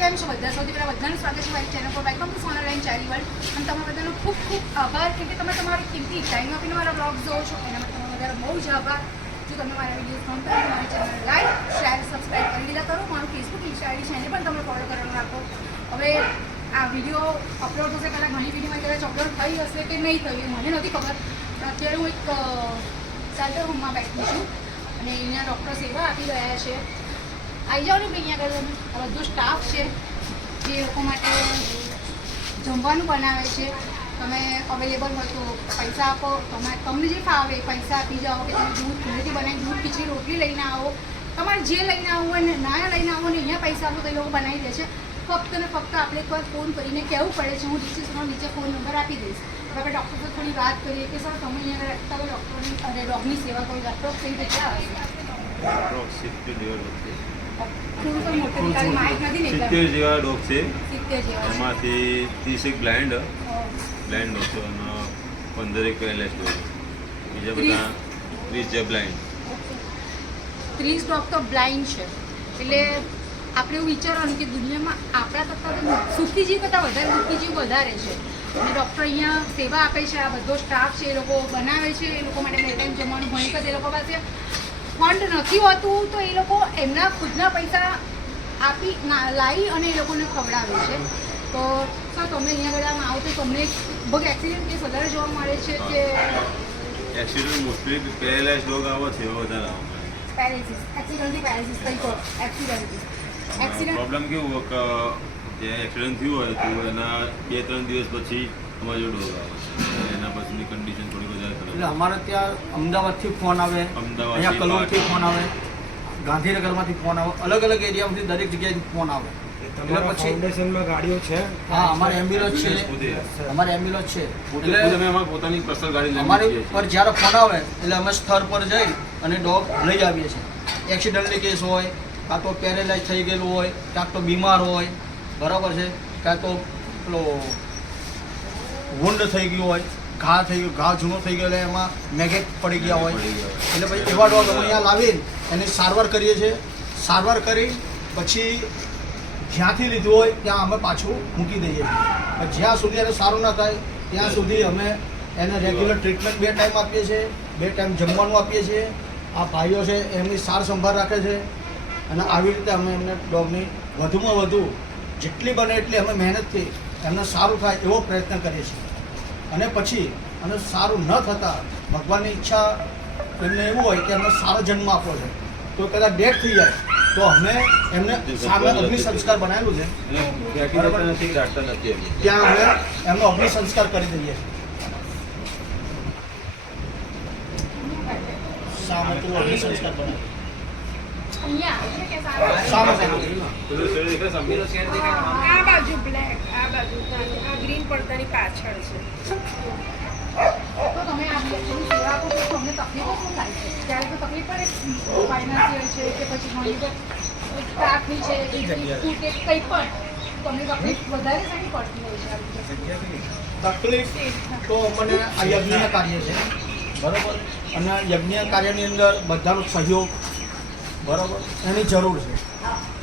કેમ છો બધા? સૌથી પહેલાં બધાનું સ્વાગત છે મારી ચેનલ પર વેલકમ ટુ સોનલલાઈન ચેરિટેબલ. અને તમારા બધાનો ખૂબ ખૂબ આભાર કે તમે તમારી કિંમતી ટાઈમ આપીને મારા બ્લોગ જોવો છો. એના માટે તમારો બધાનો બહુ જ આભાર. જો તમે મારા વિડીયો ફોન કરીને મારી ચેનલ લાઈક શેર સબસ્ક્રાઈબ કરી લીધા કરો. મારું ફેસબુક ઇન્સ્ટા આઈડી છે એને પણ તમે ફોલો કરવાનું રાખો. હવે આ વિડીયો અપલોડ થશે પહેલાં ઘણી વિડીયોમાં કદાચ અપલોડ થઈ હશે કે નહીં થયું મને નથી ખબર. પણ અત્યારે હું એક સેલ્ટર હોમમાં બેઠી છું અને અહીંયા ડૉક્ટર સેવા આપી રહ્યા છે. આવી જાઓ ને ભાઈ, અહીંયા આગળ તમે બધો સ્ટાફ છે જે લોકો માટે જમવાનું બનાવે છે. તમે અવેલેબલ હોય તો પૈસા આપો, તમને જે ફાવે પૈસા આપી જાઓ કે તમે દૂધ ઘરેથી બનાવી દૂધ ખીચડી રોટલી લઈને આવો. તમારે જે લઈને આવવું હોય ને ના લઈને આવો ને અહીંયા પૈસા આપો તો એ લોકો બનાવી દે છે. ફક્ત ને ફક્ત આપણે એકવાર ફોન કરીને કહેવું પડે છે. હું ડિસ્ક્રિપ્શનમાં નીચે ફોન નંબર આપી દઈશ. હવે આપણે ડૉક્ટર સાથે થોડી વાત કરીએ કે સર તમે અહીંયા રહેતા હોય ડૉક્ટરની અને ડોગની સેવા કરો. ડૉક્ટર કઈ રીતે ક્યાં હશે? સિત્તેર જેવા ડોગ છે. એમાંથી 30 બ્લાઇન્ડ ડોગ છે અને 15 પેરલેસ ડોગ. બીજા બધા 20 જે બ્લાઇન્ડ. 30 ડોગ તો બ્લાઇન્ડ છે. એટલે આપણે એવું વિચારવાનું કે દુનિયામાં આપણા કરતાં સુખી જીવ કરતાં વધારે દુઃખી જીવ વધારે છે. અને ડૉક્ટર અહીંયા સેવા આપે છે. આ બધો સ્ટાફ છે એ લોકો બનાવે છે. એ લોકો માટે બે ટાઈમ જમવાનું ભણી કરે. એ લોકો પાસે ફંડ નથી હોતું તો એ લોકો એમના ખુદના પૈસા આપી લાવી અને એ લોકોને ખવડાવે છે. તો સર તમે અહીંયા આગળ આવો તો તમને બહુ એક્સિડન્ટ કેસ વધારે જોવા મળે છે કે એક્સિડન્ટ મોસ્ટલી પેરલેસ ડોગ આવે છે એવા વધારે આવે છે. પેરેસિસ એક્સિડન્ટથી પેરેસિસ કઈ કહો એક્સિડન્ટ પ્રોબ્લેમ કેવું હોય કે જે એક્સિડન્ટ થયું હોય તો એના 2-3 દિવસ પછી અમારો ડોગ આવે છે. એના પછીની કન્ડિશન થોડી વધારે ખરાબ. એટલે અમારે ત્યાં અમદાવાદથી ફોન આવે, અહીંયા કલોલથી ફોન આવે, ગાંધીનગરમાંથી ફોન આવે, અલગ અલગ એરિયામાંથી દરેક જગ્યાએથી ફોન આવે. એટલે પછી ફાઉન્ડેશનમાં ગાડીઓ છે? હા, અમારે એમ્બ્યુલન્સ છે. અમારે એમ્બ્યુલન્સ છે. એટલે અમે અમારી પોતાની પર્સનલ ગાડી લઈને અમારી જઈએ છીએ. પર જ્યારે ફોન આવે એટલે અમે સ્થળ પર જઈ અને ડોગ લઈ આવીએ છીએ. એક્સિડન્ટલી કેસ હોય, કાં તો પેરેલાઇઝ થઈ ગયેલું હોય, કાં તો બીમાર હોય, બરાબર છે, કાં તો પેલો વુન્ડ થઈ ગયું હોય, ઘા થઈ ગયું, ઘા જૂનો થઈ ગયો એટલે એમાં મેગેટ પડી ગયા હોય. એટલે પછી એવા ડોગ અમે અહીંયા લાવીને એની સારવાર કરીએ છીએ. સારવાર કરી પછી જ્યાંથી લીધું હોય ત્યાં અમે પાછું મૂકી દઈએ છીએ. જ્યાં સુધી એને સારું ના થાય ત્યાં સુધી અમે એને રેગ્યુલર ટ્રીટમેન્ટ 2 ટાઈમ આપીએ છીએ. 2 ટાઈમ જમવાનું આપીએ છીએ. આ ભાઈઓ છે એમની સાર સંભાળ રાખે છે. અને આવી રીતે અમે એમને ડોગની વધુમાં વધુ જેટલી બને એટલી અમે મહેનતથી એમને સારું થાય એવો પ્રયત્ન કરીએ છીએ. અને પછી અને સારું ન થતાં ભગવાનની ઈચ્છા એમને એવું હોય કે એમને સારો જન્મ આપવો છે તો કદાચ ડેથ થઈ જાય તો અમે એમને સામે અગ્નિ સંસ્કાર બનાવેલું છે. ત્યાં અમે એમનો અગ્નિ સંસ્કાર કરી દઈએ છીએ. સામે તો અગ્નિ સંસ્કાર બનાવે સામે આ બાજુ બ્લેક, આ બાજુ આ ગ્રીન પડદાની પાછળ છે. તો તમે આ થોડી સેવા આપો તો તમને તકલીફો શું થાય છે? ત્યારે તો તકલીફ પડે ફાઇનાન્શિયલ છે કે પછી ઘણી બધી સ્ટાફની છે કે કંઈ પણ તમને તકલીફ વધારે સારી પડતી હોય છે. તકલીફ તો મને આ યજ્ઞ કાર્ય છે, બરાબર, અને યજ્ઞ કાર્યની અંદર બધાનો સહયોગ, બરાબર, એની જરૂર છે.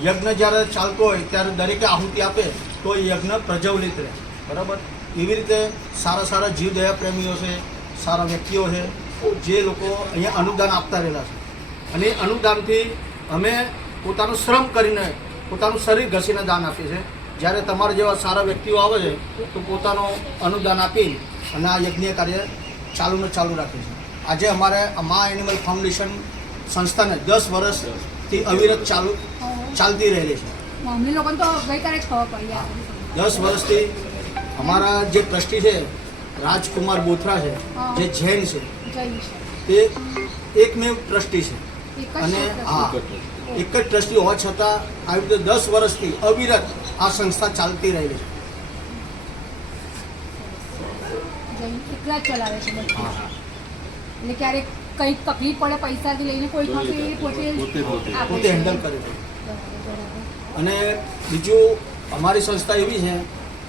યજ્ઞ જ્યારે ચાલતો હોય ત્યારે દરેકે આહુતિ આપે તો એ યજ્ઞ પ્રજ્વલિત રહે, બરાબર. એવી રીતે સારા સારા જીવદયા પ્રેમીઓ છે, સારા વ્યક્તિઓ છે જે લોકો અહીંયા અનુદાન આપતા રહેલા છે. અને એ અનુદાનથી અમે પોતાનું શ્રમ કરીને પોતાનું શરીર ઘસીને દાન આપીએ છીએ. જ્યારે તમારા જેવા સારા વ્યક્તિઓ આવે છે તો પોતાનું અનુદાન આપી અને આ યજ્ઞ કાર્ય ચાલુ રાખે છે. આજે અમારે મા એનિમલ ફાઉન્ડેશન સંસ્થાને 10 વર્ષથી અવિરત ચાલતી રહેલી છે. મમ્મી લોકોને તો ગઈકાલે જ ખબર પડી. 10 વર્ષથી અમારા જે ટ્રસ્ટી છે રાજકુમાર બોથરા છે, જે જૈન છે, તે એકમેવ ટ્રસ્ટી છે. અને હા, એક જ ટ્રસ્ટી હોવા છતાં આવી રીતે 10 વર્ષથી અવિરત આ સંસ્થા ચાલતી રહેલી છે. એકલા જ ચલાવે છે બધું. એટલે ક્યારેક કંઈક તકલીફ પડે પૈસાથી લઈને કોઈ પોતે હેન્ડલ કરે છે. અને બીજું અમારી સંસ્થા એવી છે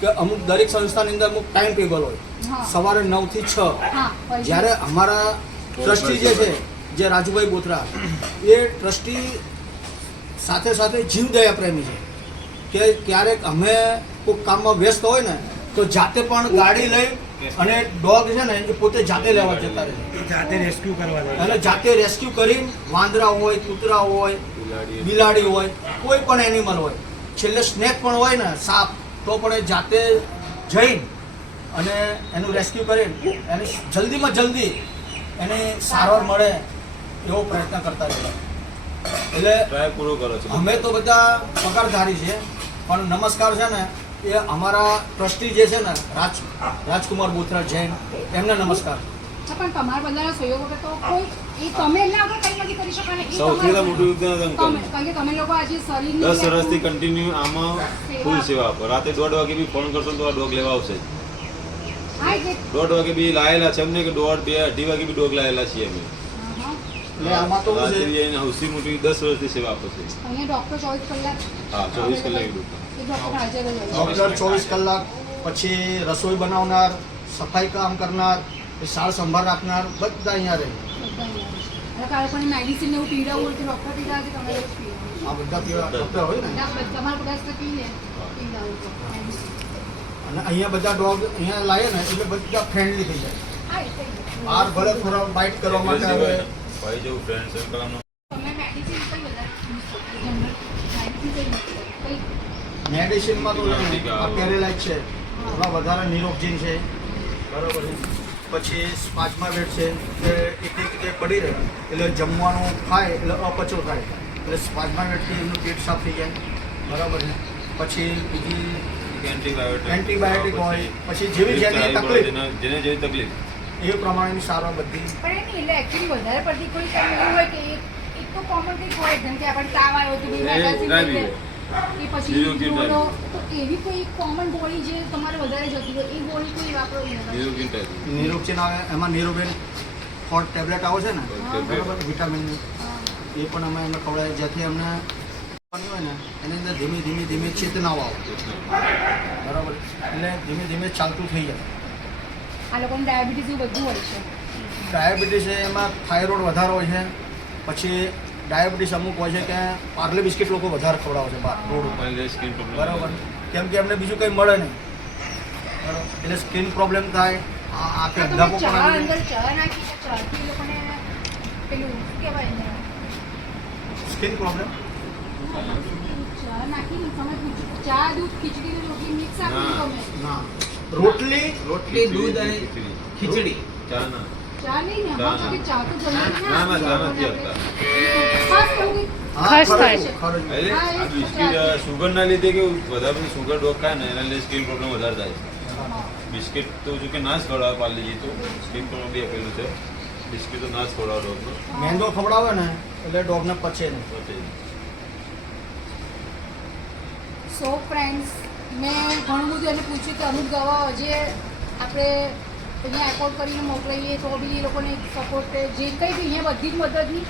કે અમુક દરેક સંસ્થાની અંદર અમુક ટાઈમ ટેબલ હોય. સવારે 9 થી 6 જ્યારે અમારા ટ્રસ્ટી જે છે જે રાજુભાઈ બોથરા એ ટ્રસ્ટી સાથે સાથે જીવદયા પ્રેમી છે. કે ક્યારેક અમે કોઈ કામમાં વ્યસ્ત હોય ને તો જાતે પણ ગાડી લઈ અને ડોગ છે ને એ પોતે જાતે લેવા જતા રહે જાતે રેસ્ક્યુ કરવા જાય. અને જાતે રેસ્ક્યુ કરી વાંદરા હોય, કૂતરા હોય, બિલાડી હોય, કોઈ પણ એનિમલ હોય, છેલ્લે સ્નેક પણ હોય ને, સાપ, તો પણ એ જાતે જઈ અને એનું રેસ્ક્યુ કરીને એને જલ્દીમાં જલ્દી એને સારવાર મળે એવો પ્રયત્ન કરતા રહ્યા. એટલે ટ્રાય પૂરો કરો છો. અમે તો બધા પગારધારી છે, પણ નમસ્કાર છે ને એ અમારા ટ્રસ્ટી જે છે ને રાજકુમાર બોથરા જૈન, એમને નમસ્કાર. હા, પણ તમારા બધાના સહયોગ વગર તો કોઈ એ તમે એમના વગર કંઈ નથી કરી શકો ને. એ સૌથી તમારા મોટું યોગદાન અંકલ. કારણ કે તમે લોકો આજે શરીરની 10 વર્ષથી કન્ટિન્યુ આમાં ફૂલ સેવા આપો. રાતે 1:30 વાગે બી ફોન કરશો તો આ ડોગ લેવા આવશે. હા, એટલે 1:30 વાગે બી લાયેલા છે અમને, કે 1:30, 2, 2:30 વાગે બી ડોગ લાયેલા છીએ અમે. હા, એટલે આમાં તો શું રાત્રે છે, જઈને સૌથી મોટી 10 વર્ષથી સેવા આપો છે. અહીંયા ડૉક્ટર 24 કલાક હા, 24 કલાક ડોક્ટર. એ ડૉક્ટર હાજર જ હોય છે. ડૉક્ટર 24 કલાક, પછી રસોઈ બનાવનાર, સફાઈ કામ કરનાર, સાર સંભાળ રાખનાર બધા અહીંયા રહે. બધા અહીંયા હોય છે. અને કાલે પણ મેડિસિન એવું પીવડાવવું હોય તો ડૉક્ટર પીવડાવે કે તમે લોકો પીવડાવો? આ બધા ડૉક્ટર હોય ને. તમારા બધા તો પીને પીવડાવું તો મેડિસિન. અને અહીંયા બધા ડોગ અહીંયા લાવે ને એટલે બધા ફ્રેન્ડલી થઈ જાય. હા, એ થઈ ગયું. બહાર ભલે થોડા બાઇટ કરવા માટે આવે. ભાઈ જેવું ફ્રેન્ડ સર્કલ આમનો. તમે મેડિસિન કઈ વધારે use કરો? જનરલ મેડિસિન કઈ use કરો? કઈ? મેડિસિનમાં તો આ પેરેલાઇઝ છે, થોડા વધારે નિરોગજીન છે, બરાબર છે. પછી સ્પાચમાં વેટ છે કે એક જગ્યાએ પડી રહે એટલે જમવાનું ખાય એટલે અપચો થાય, એટલે સ્પાચમાં વેટથી એમનું પેટ સાફ થઈ જાય, બરાબર છે. પછી બીજી એન્ટીબાયોટિક હોય, પછી જેવી જેની તકલીફ જેને જેવી તકલીફ એ પ્રમાણેની સારવાર બધી. પણ એ નહીં, એટલે actually વધારે પડતી કોઈ time એવું હોય કે એક તો common કંઈક હોય, જેમ કે આપણે તાવ આવ્યો તો બે મેગાઝીન લઈ લે. કે પછી નિરોગી ડોલો, તો એવી કોઈ કોમન ગોળી જે તમારે વધારે જતી હોય એ ગોળી કોઈ વાપરો નહીં. નિરોગી type. નિરોગચીન આવે, એમાં નિરોબેન હોટ ટેબ્લેટ આવે છે ને, બરાબર, વિટામિનની, એ પણ અમે એમને ખવડાવીએ, જેથી અમને હોય ને એની અંદર ધીમે ધીમે ધીમે ચેતનાઓ આવે, બરાબર, એટલે ધીમે ધીમે ચાલતું થઈ જાય. આ લોકોને ડાયાબિટીસ એવું બધું હોય છે. ડાયાબિટીસ એમાં થાઇરોઇડ વધારે હોય છે, પછી ડાયાબિટીસ અમુક હોય છે કે પાર્લે બિસ્કિટ લોકો વધારે ખવડાવે છે બહાર રોડ ઉપર, સ્કિન પ્રોબ્લેમ. બરાબર, કેમ કે એમને બીજું કંઈ મળે નહીં, બરાબર, એટલે સ્કિન પ્રોબ્લેમ થાય, આંખે આ તમે અંધાપો ચા પણ આવે. અંદર ચા નાખી છે, ચાથી એ લોકોને પેલું શું કહેવાય ને, સ્કિન પ્રોબ્લેમ ચા નાખીને તમે ચા દૂધ ખીચડી ને રોટલી મિક્સ આપી દો તમે. ના, રોટલી દૂધ અને ખીચડી. ચા ના. ચા નહીં ને, ચા હા, તો કે ચા તો જલ્દી ના, ચા નથી આપતા. ખાસ કહું કે હા, ખર્ચ ખરું, થાય છે. ખરું. એટલે હા, એ આ બિસ્કિટ સુગર ના લીધે કેવું વધારે બધું સુગર ડોગ ખાય ને એના લીધે સ્કિન પ્રોબ્લેમ વધારે થાય છે. બિસ્કિટ તો જો કે ના જ ખવડાવે પાર્લેજી, તો સ્કિન પ્રોબ્લેમ બી આપેલું છે. બિસ્કિટ તો ના જ ખવડાવે ડોગનો. મેંદો ખવડાવે ને એટલે ડોગને પચે નહીં. સો ફ્રેન્ડ્સ, મેં ઘણું બધું એને પૂછ્યું કે અમુક દવાઓ જે આપણે અહીંયા એફોર્ડ કરીને મોકલાવીએ તો બી એ લોકોને સપોર્ટ જે કંઈ બી અહીંયા બધી જ મદદની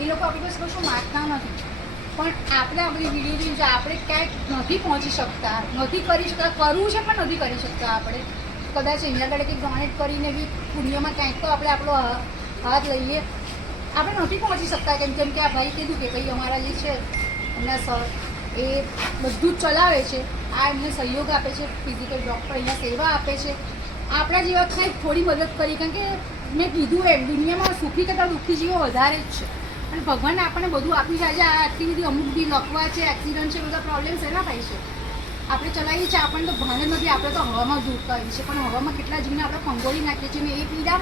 એ લોકો આપણી પાસે કશું માગતા નથી. પણ આપણે આપણી વિડીયો જોઈએ, આપણે ક્યાંક નથી પહોંચી શકતા, નથી કરી શકતા, કરવું છે પણ નથી કરી શકતા આપણે, કદાચ અહીંયા આગળ કંઈક ડોનેટ કરીને બી પુણ્યમાં ક્યાંક તો આપણે આપણો હાથ લઈએ. આપણે નથી પહોંચી શકતા કેમ કે આ ભાઈ કીધું કે ભાઈ અમારા જે છે એમના સર એ બધું જ ચલાવે છે, આ એમને સહયોગ આપે છે, ફિઝિકલ ડૉક્ટર અહીંયા સેવા આપે છે. આપણા જેવા કંઈક થોડી મદદ કરી, કારણ કે મેં કીધું એમ દુનિયામાં સુખી કરતાં દુઃખી જીવો વધારે જ છે, અને ભગવાને આપણને બધું આપી છે. આજે આ આટલી બધી અમુક બી લખવા છે, એક્સિડન્ટ છે, બધા પ્રોબ્લેમ્સ એના થાય છે. આપણે ચલાવીએ છીએ, આપણને તો ભાન જ નથી, આપણે તો હવામાં દૂર કરીએ છીએ, પણ હવામાં કેટલા જીવને આપણે ખંગોળી નાખીએ છીએ, અને એ પીડા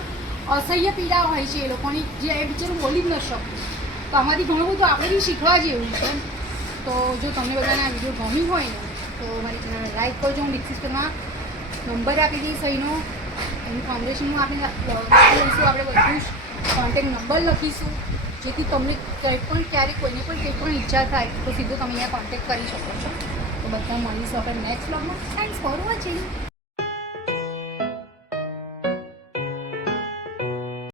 અસહ્ય પીડા હોય છે એ લોકોની, જે એ બિચારું બોલી જ ન શકતું. તો આમાંથી ઘણું બધું આપણે બી શીખવા જેવું છે. તો જો તમને બધાને આ વિડીયો ગમ્યું હોય ને તો મારી ચેનલને લાઈક કરજો. હું ડિસ્ક્રિપ્શનમાં નંબર આપી દઈશ અહીંનો, એનું ફાઉન્ડેશનનું આપણે લઈશું, આપણે બધું જ કોન્ટેક્ટ નંબર લખીશું, જેથી તમને કંઈ પણ ક્યારેક કોઈને પણ કંઈ પણ ઈચ્છા થાય તો સીધો તમે અહીંયા કોન્ટેક્ટ કરી શકો છો. તો બધા મળીશું આપણે નેક્સ્ટ વ્લોગમાં. Thanks for watching.